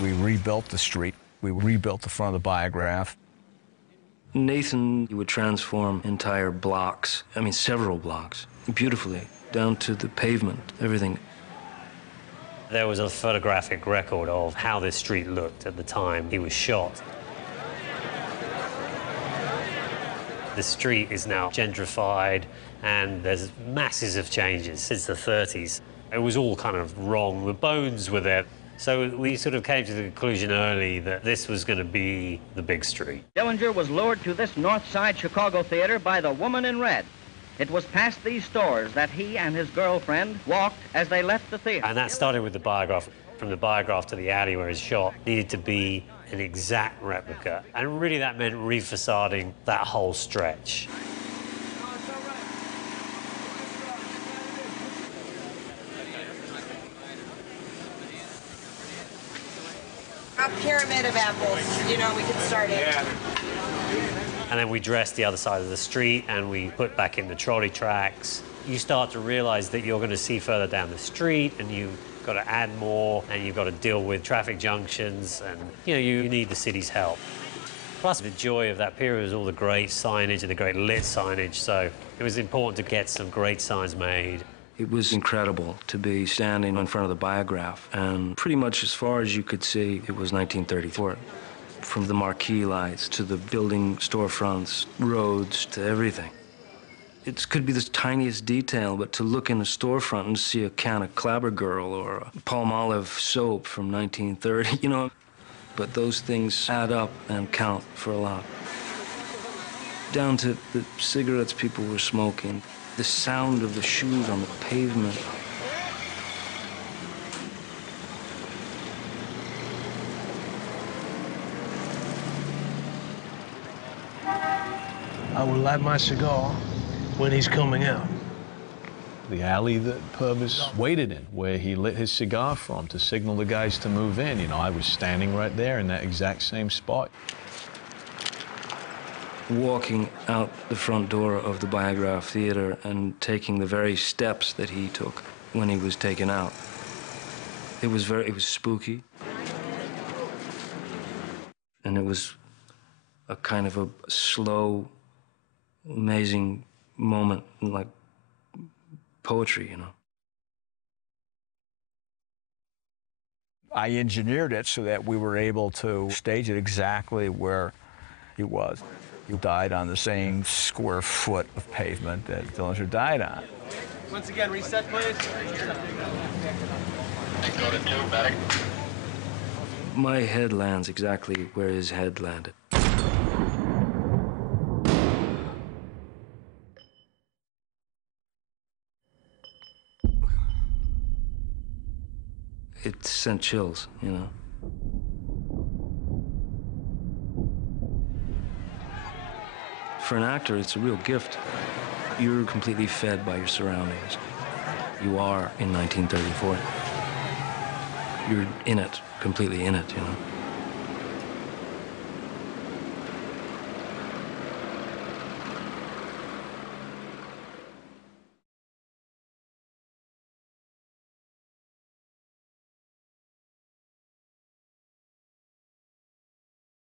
We rebuilt the street. We rebuilt the front of the biograph. Nathan would transform entire blocks, I mean several blocks, beautifully, down to the pavement, everything. There was a photographic record of how this street looked at the time he was shot. The street is now gentrified, and there's masses of changes since the 30s. It was all kind of wrong. The bones were there. So we sort of came to the conclusion early that this was going to be the big street. Dillinger was lured to this North Side Chicago theater by the woman in red. It was past these stores that he and his girlfriend walked as they left the theater. And that started with the biograph. From the biograph to the alley where he's shot needed to be an exact replica. And really that meant refacading that whole stretch. A pyramid of apples, you know, we could start it. And then we dressed the other side of the street and we put back in the trolley tracks. You start to realize that you're going to see further down the street and you've got to add more and you've got to deal with traffic junctions and, you know, you need the city's help. Plus, the joy of that period was all the great signage and the great lit signage, so it was important to get some great signs made. It was incredible to be standing in front of the biograph, and pretty much as far as you could see, it was 1934. From the marquee lights to the building storefronts, roads, to everything. It could be the tiniest detail, but to look in a storefront and see a can of Clabber Girl or a Palmolive soap from 1930, you know. But those things add up and count for a lot. Down to the cigarettes people were smoking, the sound of the shoes on the pavement. I will light my cigar when he's coming out. The alley that Purvis waited in, where he lit his cigar from to signal the guys to move in. You know, I was standing right there in that exact same spot. Walking out the front door of the Biograph Theater and taking the very steps that he took when he was taken out. It was spooky. And it was a kind of a slow, amazing moment, like poetry, you know. I engineered it so that we were able to stage it exactly where he was. He died on the same square foot of pavement that Dillinger died on. Once again, reset, please. My head lands exactly where his head landed. It sent chills, you know. For an actor, it's a real gift. You're completely fed by your surroundings. You are in 1934. You're in it, completely in it, you know.